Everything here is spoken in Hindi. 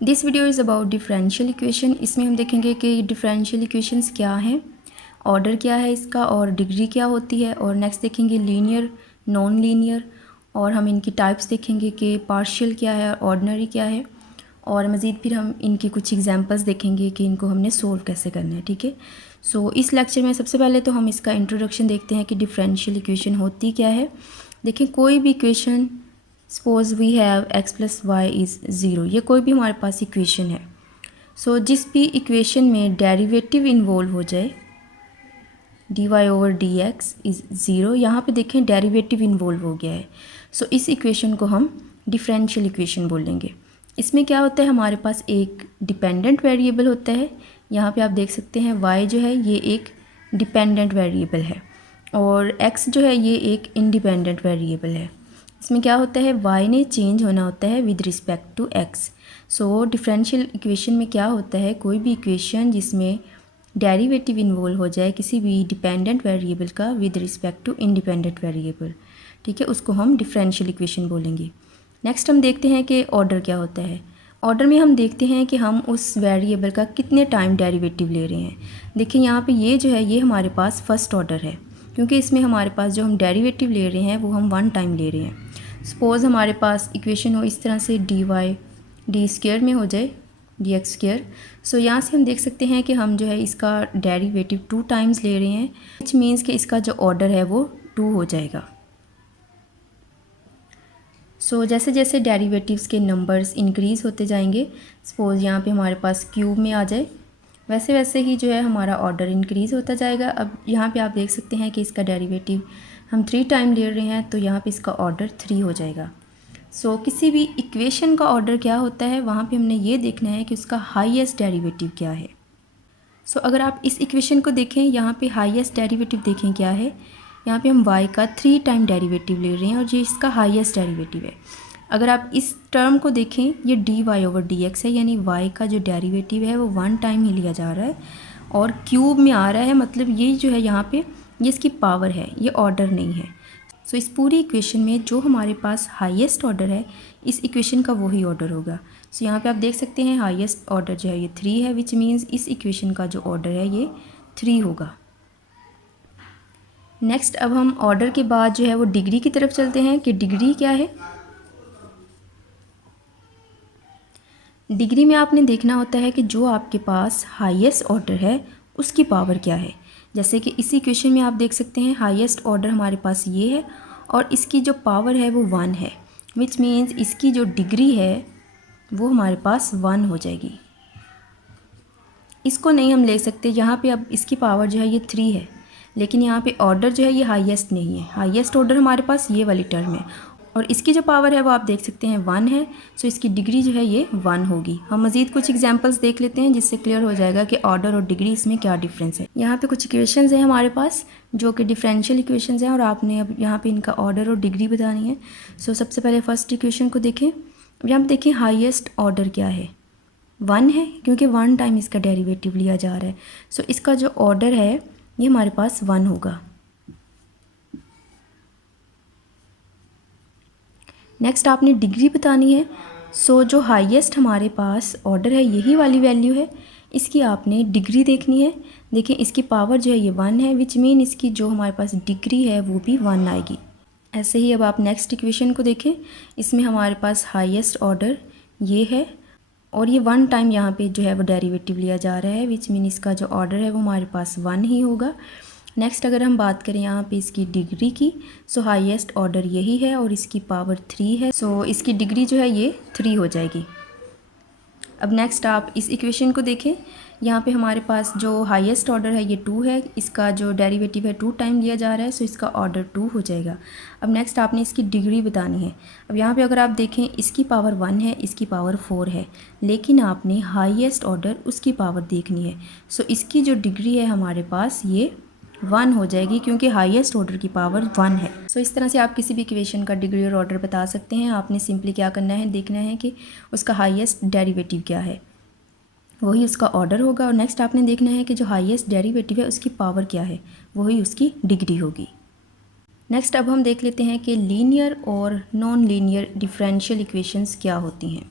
This video is about differential equation. इसमें हम देखेंगे कि डिफरेंशियल इक्वेशंस क्या हैं, ऑर्डर क्या है इसका और डिग्री क्या होती है, और नेक्स्ट देखेंगे लीनियर, नॉन लीनियर, और हम इनकी टाइप्स देखेंगे कि पार्शियल क्या है, ऑर्डिनरी क्या है, और मज़ीद फिर हम इनकी कुछ एग्जांपल्स देखेंगे कि इनको हमने सोल्व कैसे करना है। ठीक है, सो इस लेक्चर में सबसे पहले तो हम इसका इंट्रोडक्शन देखते हैं कि डिफरेंशियल इक्वेशन होती क्या है। देखिए, कोई भी equation, suppose we have x plus Y is zero, ये कोई भी हमारे पास इक्वेशन है। सो जिस भी इक्वेशन में डेरिवेटिव इन्वॉल्व हो जाए, dy over D x is zero, यहाँ पे देखें डेरिवेटिव इन्वॉल्व हो गया है। सो इस इक्वेशन को हम डिफरेंशियल इक्वेशन बोलेंगे। इसमें क्या होता है, हमारे पास एक डिपेंडेंट वेरिएबल होता है। यहाँ पे आप देख सकते हैं y जो है ये एक डिपेंडेंट वेरिएबल है और x जो है ये एक इंडिपेंडेंट वेरिएबल है। इसमें क्या होता है, y ने चेंज होना होता है with respect to x। So differential equation में क्या होता है, कोई भी इक्वेशन जिसमें डेरिवेटिव इन्वॉल्व हो जाए किसी भी डिपेंडेंट वेरिएबल का with respect to independent variable, ठीक है, उसको हम डिफरेंशियल इक्वेशन बोलेंगे। नेक्स्ट हम देखते हैं कि ऑर्डर क्या होता है। ऑर्डर में हम देखते हैं कि हम उस वेरिएबल का कितने टाइम डेरिवेटिव ले रहे हैं। देखिए यहाँ पे ये जो है ये हमारे पास फर्स्ट ऑर्डर है, क्योंकि इसमें हमारे पास जो हम डेरिवेटिव ले रहे हैं वो हम वन टाइम ले रहे हैं। सपोज़ हमारे पास इक्वेशन हो इस तरह से, डी वाई डी स्क्वेयर में हो जाए डी एक्स स्क्वेयर। सो यहाँ से हम देख सकते हैं कि हम जो है इसका डेरिवेटिव टू टाइम्स ले रहे हैं, विच मीन्स कि इसका जो ऑर्डर है वो टू हो जाएगा। सो जैसे जैसे डेरिवेटिव्स के नंबर्स इंक्रीज़ होते जाएंगे, सपोज़ यहाँ पे हमारे पास क्यूब में आ जाए, वैसे वैसे ही जो है हमारा ऑर्डर इंक्रीज़ होता जाएगा। अब यहाँ पे आप देख सकते हैं कि इसका डेरिवेटिव हम थ्री टाइम ले रहे हैं, तो यहाँ पे इसका ऑर्डर थ्री हो जाएगा। सो किसी भी इक्वेशन का ऑर्डर क्या होता है, वहाँ पे हमने ये देखना है कि उसका हाईएस्ट डेरिवेटिव क्या है। सो अगर आप इस इक्वेशन को देखें, यहाँ पे हाईएस्ट डेरिवेटिव देखें क्या है, यहाँ पे हम y का थ्री टाइम डेरिवेटिव ले रहे हैं और ये इसका हाईएस्ट डेरिवेटिव है। अगर आप इस टर्म को देखें, ये dy ओवर डी एक्स है, यानी y का जो डेरिवेटिव है वो वन टाइम ही लिया जा रहा है और क्यूब में आ रहा है, मतलब ये जो है यहाँ पे ये इसकी पावर है, ये ऑर्डर नहीं है। सो इस पूरी इक्वेशन में जो हमारे पास हाईएस्ट ऑर्डर है, इस इक्वेशन का वही ऑर्डर होगा। सो यहाँ पे आप देख सकते हैं हाईएस्ट ऑर्डर जो है ये थ्री है, विच मीन्स इस इक्वेशन का जो ऑर्डर है ये थ्री होगा। नेक्स्ट अब हम ऑर्डर के बाद जो है वो डिग्री की तरफ चलते हैं कि डिग्री क्या है। डिग्री में आपने देखना होता है कि जो आपके पास हाईएस्ट ऑर्डर है उसकी पावर क्या है। जैसे कि इसी इक्वेशन में आप देख सकते हैं हाईएस्ट ऑर्डर हमारे पास ये है और इसकी जो पावर है वो वन है, विच मीन्स इसकी जो डिग्री है वो हमारे पास वन हो जाएगी। इसको नहीं हम ले सकते, यहाँ पे अब इसकी पावर जो है ये थ्री है, लेकिन यहाँ पे ऑर्डर जो है ये हाईएस्ट नहीं है। हाईएस्ट ऑर्डर हमारे पास ये वाली टर्म है और इसकी जो पावर है वो आप देख सकते हैं वन है। सो इसकी डिग्री जो है ये वन होगी। हम मज़ीद कुछ एग्जांपल्स देख लेते हैं जिससे क्लियर हो जाएगा कि ऑर्डर और डिग्री इसमें क्या डिफरेंस है। यहाँ पे कुछ इक्वेशंस हैं हमारे पास जो कि डिफरेंशियल इक्वेशंस हैं और आपने अब यहाँ पे इनका ऑर्डर और डिग्री बतानी है। सो सबसे पहले फर्स्ट इक्वेशन को देखें। यहाँ पर देखें हाईएस्ट ऑर्डर क्या है, वन है, क्योंकि वन टाइम इसका डेरिवेटिव लिया जा रहा है। सो इसका जो ऑर्डर है ये हमारे पास वन होगा। नेक्स्ट आपने डिग्री बतानी है। सो जो हाईएस्ट हमारे पास ऑर्डर है यही वाली वैल्यू है, इसकी आपने डिग्री देखनी है। देखिए इसकी पावर जो है ये वन है, विच मीन इसकी जो हमारे पास डिग्री है वो भी वन आएगी। ऐसे ही अब आप नेक्स्ट इक्वेशन को देखें, इसमें हमारे पास हाईएस्ट ऑर्डर ये है और ये वन टाइम यहाँ पे जो है वो डेरिवेटिव लिया जा रहा है, विच मीन इसका जो ऑर्डर है वो हमारे पास वन ही होगा। नेक्स्ट अगर हम बात करें यहाँ पे इसकी डिग्री की, सो हाईएस्ट ऑर्डर यही है और इसकी पावर थ्री है, सो इसकी डिग्री जो है ये थ्री हो जाएगी। अब नेक्स्ट आप इस इक्वेशन को देखें, यहाँ पे हमारे पास जो हाईएस्ट ऑर्डर है ये टू है, इसका जो डेरिवेटिव है टू टाइम लिया जा रहा है, सो इसका ऑर्डर टू हो जाएगा। अब नेक्स्ट आपने इसकी डिग्री बतानी है। अब यहाँ पे अगर आप देखें इसकी पावर वन है, इसकी पावर फोर है, लेकिन आपने हाईएस्ट ऑर्डर उसकी पावर देखनी है। सो इसकी जो डिग्री है हमारे पास ये वन हो जाएगी, क्योंकि हाईएस्ट ऑर्डर की पावर वन है। सो इस तरह से आप किसी भी इक्वेशन का डिग्री और ऑर्डर बता सकते हैं। आपने सिंपली क्या करना है, देखना है कि उसका हाईएस्ट डेरिवेटिव क्या है, वही उसका ऑर्डर होगा। और नेक्स्ट आपने देखना है कि जो हाईएस्ट डेरिवेटिव है उसकी पावर क्या है, वही उसकी डिग्री होगी। नेक्स्ट अब हम देख लेते हैं कि लीनियर और नॉन लीनियर डिफरेंशियल इक्वेशंस क्या होती हैं।